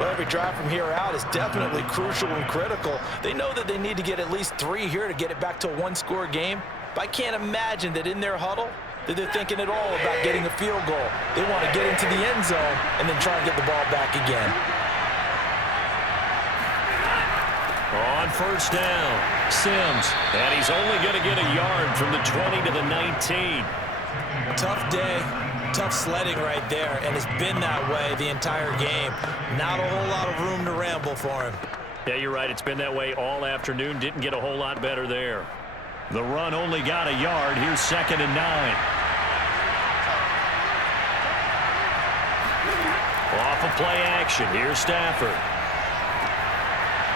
Well, every drive from here out is definitely crucial and critical. They know that they need to get at least 3 here to get it back to a one-score game. But I can't imagine that in their huddle that they're thinking at all about getting a field goal. They want to get into the end zone and then try and get the ball back again. On first down, Sims. And he's only going to get a yard from the 20 to the 19. Tough day, tough sledding right there, and it's been that way the entire game. Not a whole lot of room to ramble for him. Yeah, you're right. It's been that way all afternoon. Didn't get a whole lot better there. The run only got a yard. Here's 2nd and 9. Off of play action. Here's Stafford.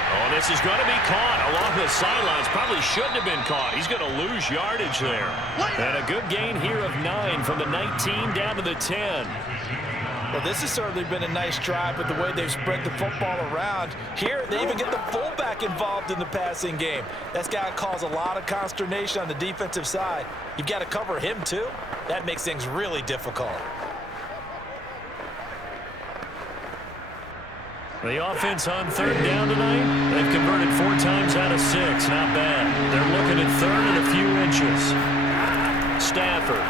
Oh, this is going to be caught along the sidelines. Probably shouldn't have been caught. He's going to lose yardage there. And a good gain here of 9 from the 19 down to the 10. Well, this has certainly been a nice drive with the way they've spread the football around. Here, they even get the fullback involved in the passing game. That's got to cause a lot of consternation on the defensive side. You've got to cover him, too. That makes things really difficult. The offense on 3rd down tonight, they've converted 4 times out of 6. Not bad. They're looking at 3rd and a few inches. Stafford.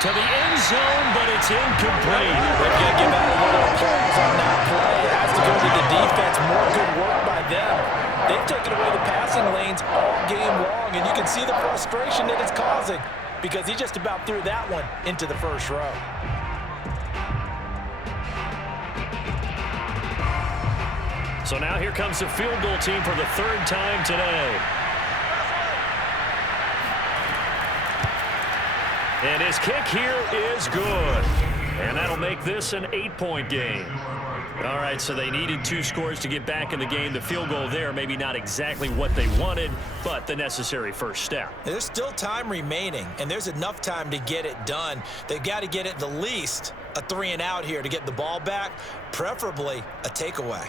To the end zone, but it's incomplete. They're going to give out a little applause on that play. It has to go to the defense. More good work by them. They've taken away the passing lanes all game long, and you can see the frustration that it's causing because he just about threw that one into the first row. So now here comes the field goal team for the 3rd time today. And his kick here is good. And that'll make this an 8-point game. All right, so they needed 2 scores to get back in the game. The field goal there, maybe not exactly what they wanted, but the necessary first step. There's still time remaining, and there's enough time to get it done. They've got to get at the least a 3-and-out here to get the ball back, preferably a takeaway.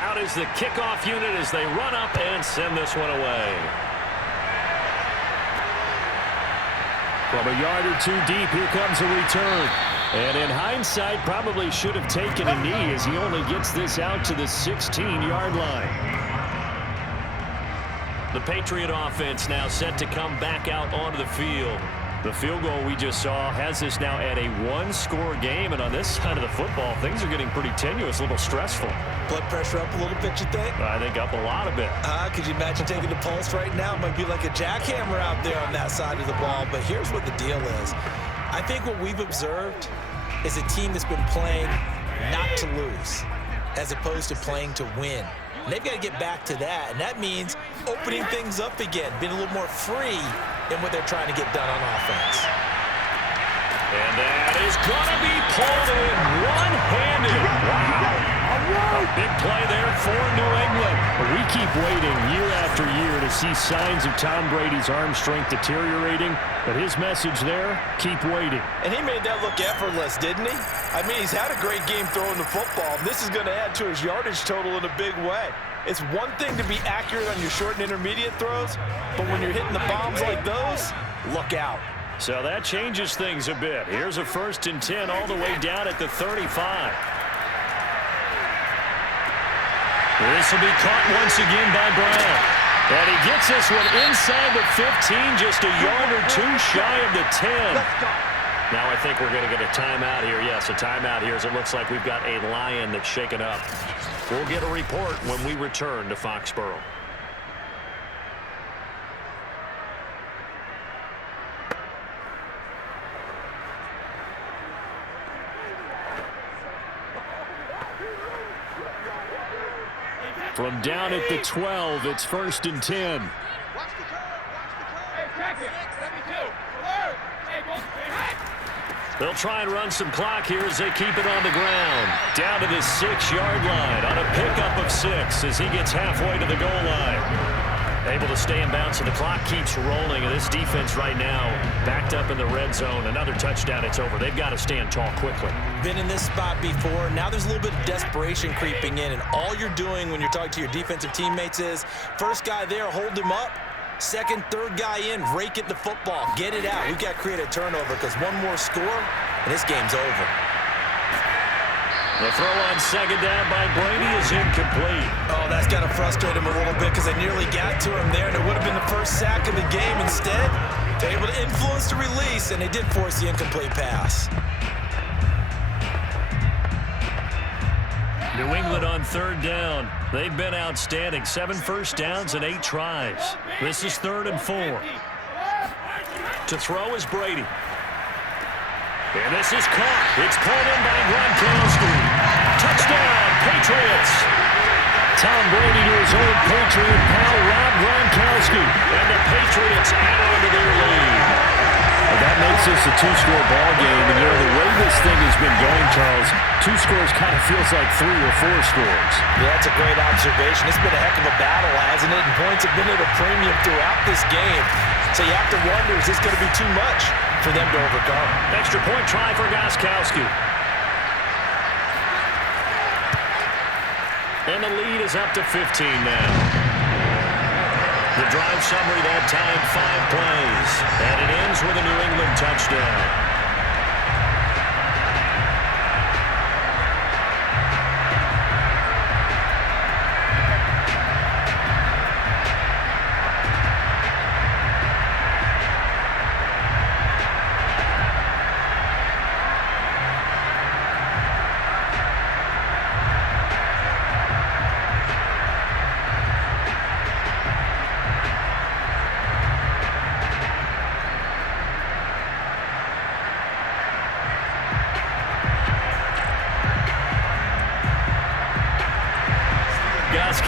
Out is the kickoff unit as they run up and send this one away. From a yard or 2 deep, here comes a return. And in hindsight, probably should have taken a knee as he only gets this out to the 16-yard line. The Patriot offense now set to come back out onto the field. The field goal we just saw has this now at a 1-score game, and on this side of the football, things are getting pretty tenuous, a little stressful. Blood pressure up a little bit, you think? I think up a lot of it. Could you imagine taking the pulse right now? It might be like a jackhammer out there on that side of the ball, but here's what the deal is. I think what we've observed is a team that's been playing not to lose as opposed to playing to win. And they've got to get back to that, and that means opening things up again, being a little more free in what they're trying to get done on offense. And that is going to be pulled in one-handed. Wow. A big play there for New England. We keep waiting year after year to see signs of Tom Brady's arm strength deteriorating, but his message there, keep waiting. And he made that look effortless, didn't he? I mean, he's had a great game throwing the football. This is going to add to his yardage total in a big way. It's one thing to be accurate on your short and intermediate throws, but when you're hitting the bombs like those, look out. So that changes things a bit. Here's a 1st and 10 all the way down at the 35. This will be caught once again by Brown. And he gets this one inside the 15, just a yard or 2 shy of the 10. Now I think we're going to get a timeout here. Yes, a timeout here as it looks like we've got a Lion that's shaken up. We'll get a report when we return to Foxborough. From down at the 12, it's 1st and 10. They'll try and run some clock here as they keep it on the ground. Down to the 6-yard line on a pickup of 6 as he gets halfway to the goal line. Able to stay in bounds, and the clock keeps rolling. And this defense right now backed up in the red zone. Another touchdown, it's over. They've got to stand tall quickly. Been in this spot before. Now there's a little bit of desperation creeping in, and all you're doing when you're talking to your defensive teammates is first guy there, hold him up. Second, third guy in, rake at the football. Get it out. We've got to create a turnover because one more score, and this game's over. The throw on second down by Brady is incomplete. Oh, that's got to frustrate him a little bit because they nearly got to him there, and it would have been the first sack of the game. Instead, they're able to influence the release, and they did force the incomplete pass. New England on third down. They've been outstanding. 7 first downs and 8 tries. This is 3rd and 4. To throw is Brady. And this is caught. It's pulled in by Gronkowski. Touchdown, Patriots. Tom Brady to his old Patriot pal, Rob Gronkowski. And the Patriots add on to their lead. Well, that makes this a 2-score ball game. And, you know, the way this thing has been going, Charles, 2 scores kind of feels like 3 or 4 scores. Yeah, that's a great observation. It's been a heck of a battle, hasn't it? And points have been at a premium throughout this game. So you have to wonder, is this going to be too much for them to overcome? Extra point try for Gronkowski. And the lead is up to 15 now. The drive summary that time, 5 plays. And it ends with a New England touchdown.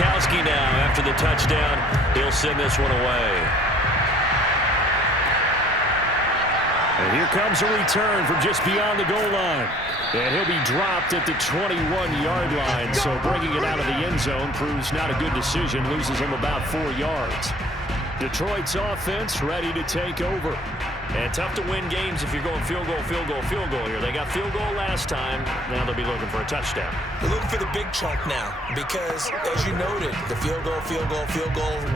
Gronkowski now, after the touchdown, he'll send this one away. And here comes a return from just beyond the goal line. And he'll be dropped at the 21-yard line, so bringing it out of the end zone proves not a good decision, loses him about 4 yards. Detroit's offense ready to take over. And tough to win games if you're going field goal, field goal, field goal here. They got field goal last time. Now they'll be looking for a touchdown. They're looking for the big chunk now because, as you noted, the field goal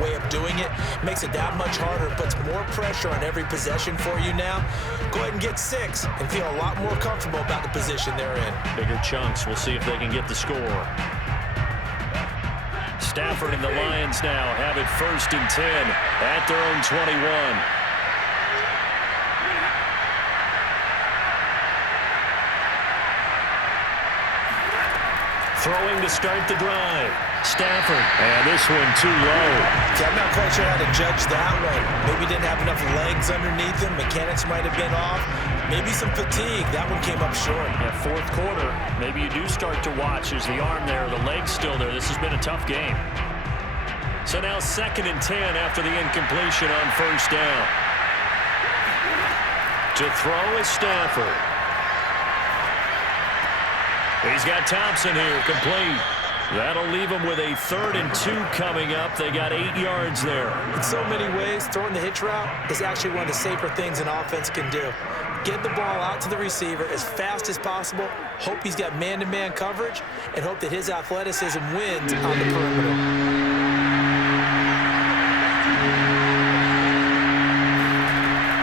way of doing it makes it that much harder. It puts more pressure on every possession for you now. Go ahead and get 6 and feel a lot more comfortable about the position they're in. Bigger chunks. We'll see if they can get the score. Stafford and the Lions now have it 1st and 10 at their own 21. Throwing to start the drive. Stafford. And this one too low. See, I'm not quite sure how to judge that one. Maybe didn't have enough legs underneath him. Mechanics might have been off. Maybe some fatigue. That one came up short. Yeah, 4th quarter. Maybe you do start to watch. Is the arm there? The leg's still there. This has been a tough game. So now 2nd and 10 after the incompletion on 1st down. To throw is Stafford. He's got Thompson here, complete. That'll leave him with a 3rd and 2 coming up. They got 8 yards there. In so many ways, throwing the hitch route is actually one of the safer things an offense can do. Get the ball out to the receiver as fast as possible, hope he's got man-to-man coverage, and hope that his athleticism wins on the perimeter.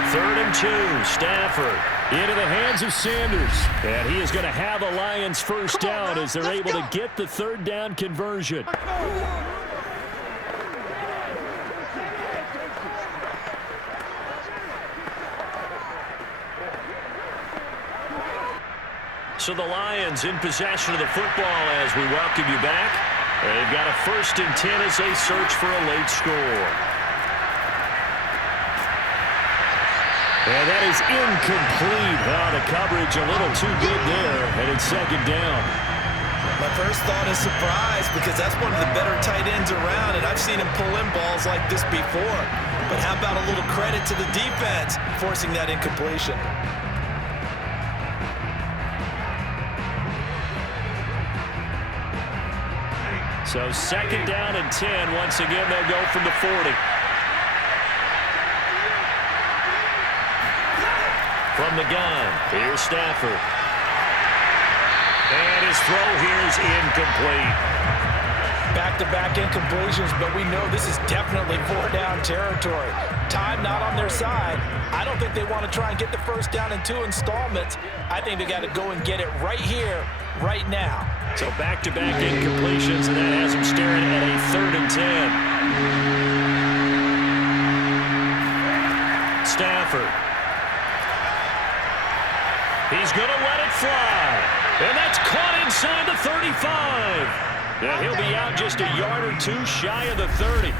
3rd and 2, Stafford into the hands of Sanders. And he is going to have a Lions 1st down as they're able to get the 3rd down conversion. So the Lions in possession of the football as we welcome you back. They've got a 1st and 10 as they search for a late score. And that is incomplete. The coverage a little too good there, and it's 2nd down. My first thought is surprise because that's one of the better tight ends around, and I've seen him pull in balls like this before. But how about a little credit to the defense forcing that incompletion? So 2nd down and 10. Once again, they'll go from the 40. from the gun. Here's Stafford. And his throw here is incomplete. Back-to-back incompletions, but we know this is definitely four-down territory. Time not on their side. I don't think they want to try and get the first down in 2 installments. I think they got to go and get it right here, right now. So back-to-back incompletions, and that has them staring at a 3rd and 10. Stafford. He's going to let it fly. And that's caught inside the 35. And he'll be out just a yard or 2 shy of the 30.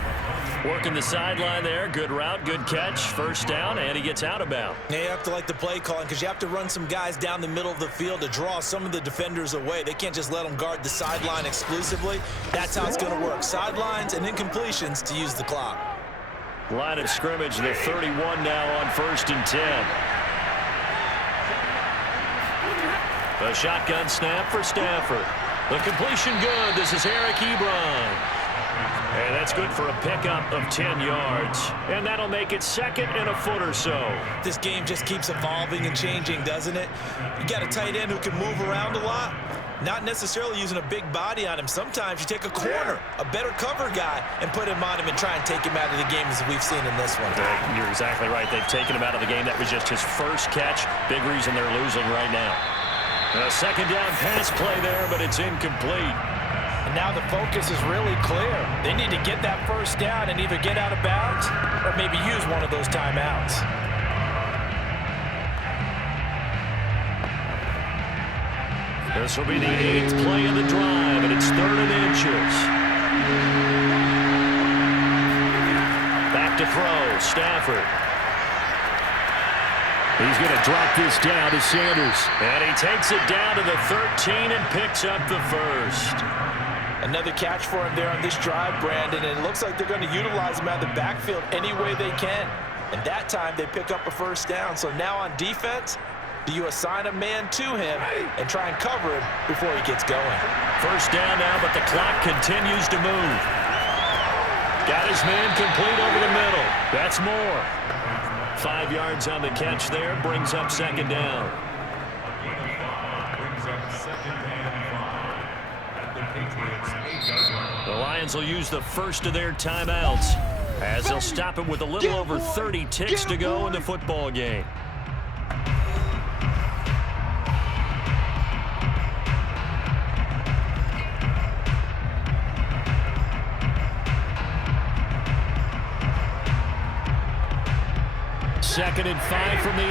Working the sideline there. Good route, good catch. First down, and he gets out of bounds. Yeah, you have to like the play calling because you have to run some guys down the middle of the field to draw some of the defenders away. They can't just let them guard the sideline exclusively. That's how it's going to work. Sidelines and incompletions to use the clock. Line of scrimmage, the 31 now on 1st and 10. A shotgun snap for Stafford. The completion good. This is Eric Ebron. And that's good for a pickup of 10 yards. And that'll make it 2nd and a foot or so. This game just keeps evolving and changing, doesn't it? You got a tight end who can move around a lot. Not necessarily using a big body on him. Sometimes you take a corner, a better cover guy, and put him on him and try and take him out of the game as we've seen in this one. You're exactly right. They've taken him out of the game. That was just his first catch. Big reason they're losing right now. A 2nd down pass play there, but it's incomplete. And now the focus is really clear. They need to get that first down and either get out of bounds or maybe use one of those timeouts. This will be the 8th play of the drive, and it's 3rd and inches. Back to throw, Stafford. He's going to drop this down to Sanders. And he takes it down to the 13 and picks up the first. Another catch for him there on this drive, Brandon, and it looks like they're going to utilize him out of the backfield any way they can. And that time they pick up a first down. So now on defense, do you assign a man to him and try and cover him before he gets going? First down now, but the clock continues to move. Got his man complete over the middle. That's more. 5 yards on the catch there, brings up 2nd down. The Lions will use the first of their timeouts as they'll stop it with a little over 30 ticks to go in the football game. Second and 5 from the 8.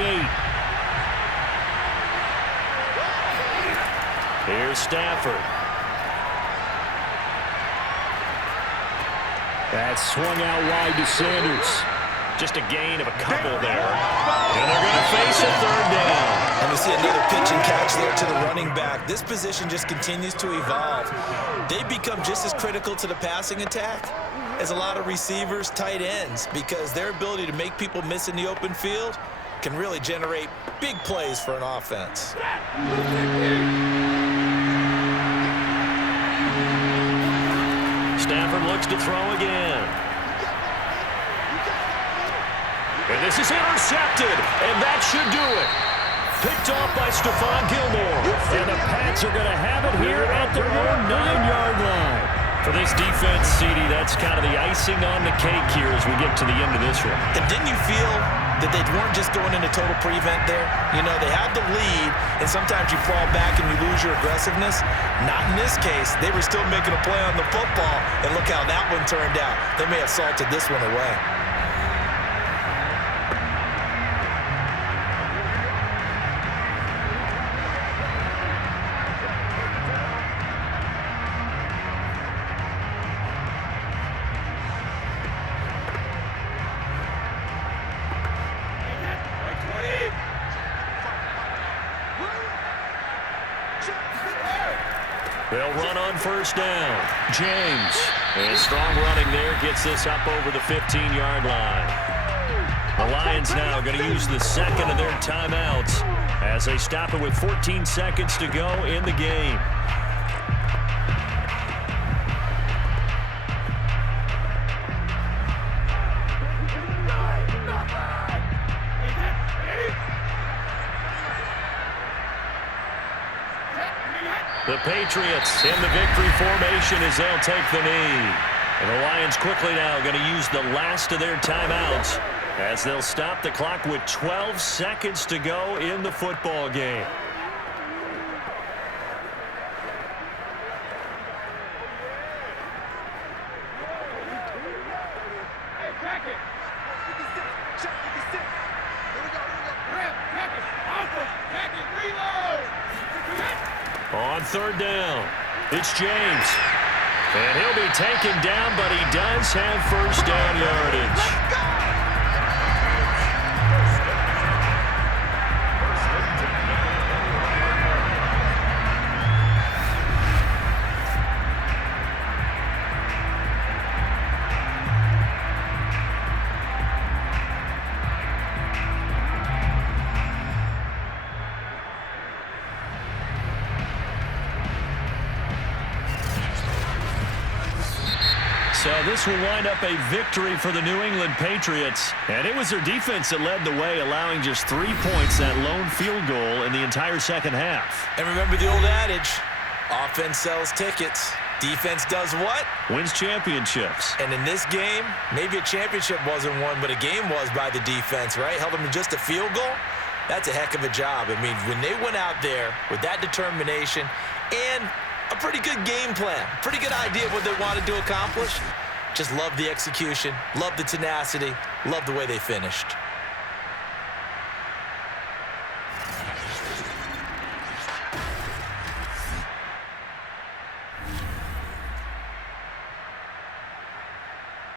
Here's Stafford. That swung out wide to Sanders. Just a gain of a couple there. And they're going to face a 3rd down. And we see another pitch and catch there to the running back. This position just continues to evolve. They become just as critical to the passing attack as a lot of receivers, tight ends, because their ability to make people miss in the open field can really generate big plays for an offense. Stafford looks to throw again. And this is intercepted, and that should do it. Picked off by Stephon Gilmore. And the Pats are going to have it here at their own 9-yard line. For this defense, CD, that's kind of the icing on the cake here as we get to the end of this one. And didn't you feel that they weren't just going into total prevent there? You know, they had the lead, and sometimes you fall back and you lose your aggressiveness. Not in this case. They were still making a play on the football, and look how that one turned out. They may have salted this one away. They'll run on first down. James. And strong running there gets this up over the 15-yard line. The Lions now going to use the second of their timeouts as they stop it with 14 seconds to go in the game. Patriots in the victory formation as they'll take the knee. And the Lions quickly now going to use the last of their timeouts as they'll stop the clock with 12 seconds to go in the football game. On third down, it's James. And he'll be taken down, but he does have first down yardage. So this will wind up a victory for the New England Patriots. And it was their defense that led the way, allowing just 3 points, that lone field goal in the entire second half. And remember the old adage, offense sells tickets. Defense does what? Wins championships. And in this game, maybe a championship wasn't won, but a game was by the defense, right? Held them to just a field goal. That's a heck of a job. I mean, when they went out there with that determination and a pretty good game plan, pretty good idea of what they wanted to accomplish. Just love the execution, love the tenacity, love the way they finished.